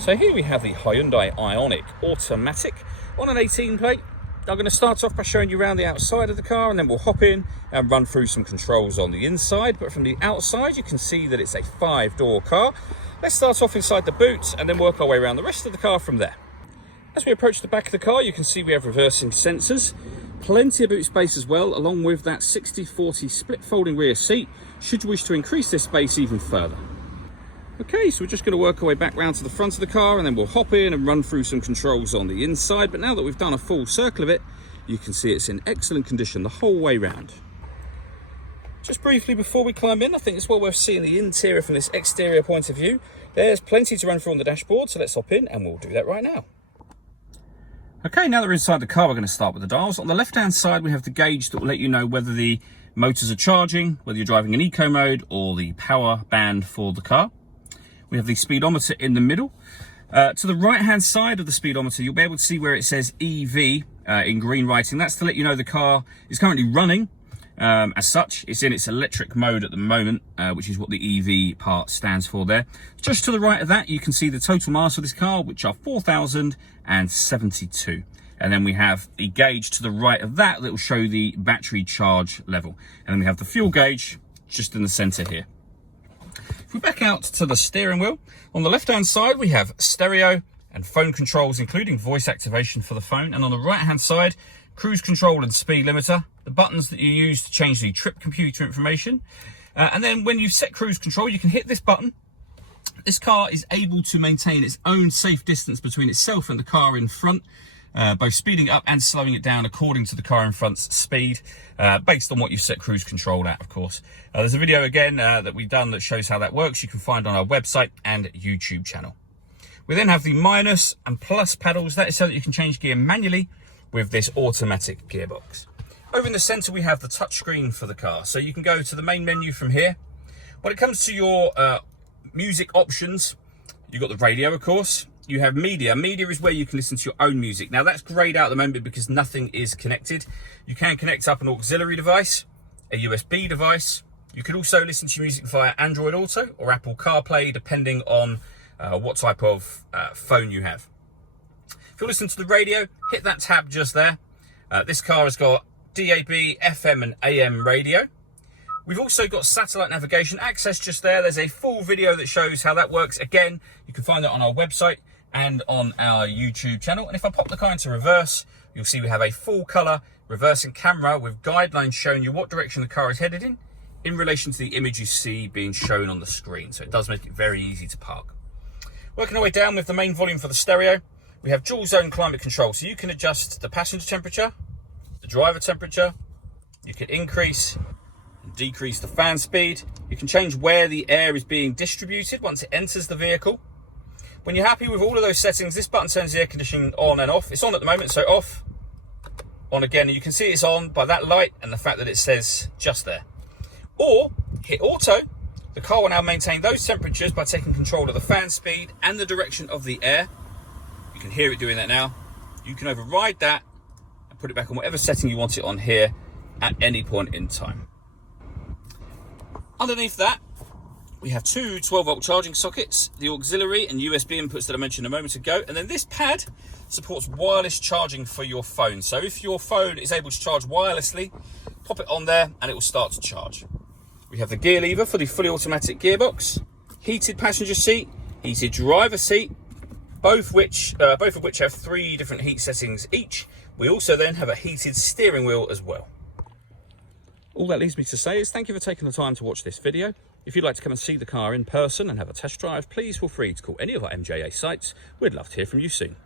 So here we have the Hyundai Ioniq automatic on an 18 plate. I'm going to start off by showing you around the outside of the car, and then we'll hop in and run through some controls on the inside. But from the outside you can see that it's a 5-door car. Let's start off inside the boot and then work our way around the rest of the car from there. As we approach the back of the car, you can see we have reversing sensors, plenty of boot space as well, along with that 60/40 split folding rear seat should you wish to increase this space even further. Okay, so we're just going to work our way back round to the front of the car, and then we'll hop in and run through some controls on the inside. But now that we've done a full circle of it, you can see it's in excellent condition the whole way round. Just briefly before we climb in, I think it's well worth seeing the interior from this exterior point of view. There's plenty to run through on the dashboard, so let's hop in and we'll do that right now. Okay, now that we're inside the car, we're going to start with the dials. On the left-hand side, we have the gauge that will let you know whether the motors are charging, whether you're driving in eco mode or the power band for the car. We have the speedometer in the middle. To the right-hand side of the speedometer, you'll be able to see where it says EV in green writing. That's to let you know the car is currently running. As such, it's in its electric mode at the moment, which is what the EV part stands for there. Just to the right of that, you can see the total miles for this car, which are 4,072. And then we have the gauge to the right of that that will show the battery charge level. And then we have the fuel gauge just in the center here. If we back out to the steering wheel, on the left-hand side, we have stereo and phone controls, including voice activation for the phone. And on the right-hand side, cruise control and speed limiter, the buttons that you use to change the trip computer information. And then when you've set cruise control, you can hit this button. This car is able to maintain its own safe distance between itself and the car in front, both speeding up and slowing it down according to the car in front's speed, based on what you've set cruise control at, of course. There's a video again that we've done that shows how that works. You can find on our website and YouTube channel. We then have the minus and plus pedals. That is so that you can change gear manually with this automatic gearbox. Over in the center, we have the touchscreen for the car. So you can go to the main menu from here. When it comes to your music options, you've got the radio, of course. You have media. Media is where you can listen to your own music. Now that's grayed out at the moment because nothing is connected. You can connect up an auxiliary device, a USB device. You can also listen to your music via Android Auto or Apple CarPlay, depending on what type of phone you have. If you're listening to the radio, hit that tab just there. This car has got DAB, FM and AM radio. We've also got satellite navigation access just there. There's a full video that shows how that works. Again, you can find that on our website and on our YouTube channel. And if I pop the car into reverse, you'll see we have a full color reversing camera with guidelines showing you what direction the car is headed in relation to the image you see being shown on the screen. So it does make it very easy to park. Working our way down with the main volume for the stereo, we have dual zone climate control. So you can adjust the passenger temperature, the driver temperature. You can increase and decrease the fan speed. You can change where the air is being distributed once it enters the vehicle. When you're happy with all of those settings, this button turns the air conditioning on and off. It's on at the moment, so off, on again. And you can see it's on by that light and the fact that it says just there. Or hit auto. The car will now maintain those temperatures by taking control of the fan speed and the direction of the air. You can hear it doing that now. You can override that and put it back on whatever setting you want it on here at any point in time. Underneath that, we have two 12-volt charging sockets, the auxiliary and USB inputs that I mentioned a moment ago. And then this pad supports wireless charging for your phone. So if your phone is able to charge wirelessly, pop it on there and it will start to charge. We have the gear lever for the fully automatic gearbox, heated passenger seat, heated driver seat, both of which have 3 different heat settings each. We also then have a heated steering wheel as well. All that leaves me to say is thank you for taking the time to watch this video. If you'd like to come and see the car in person and have a test drive, please feel free to call any of our MJA sites. We'd love to hear from you soon.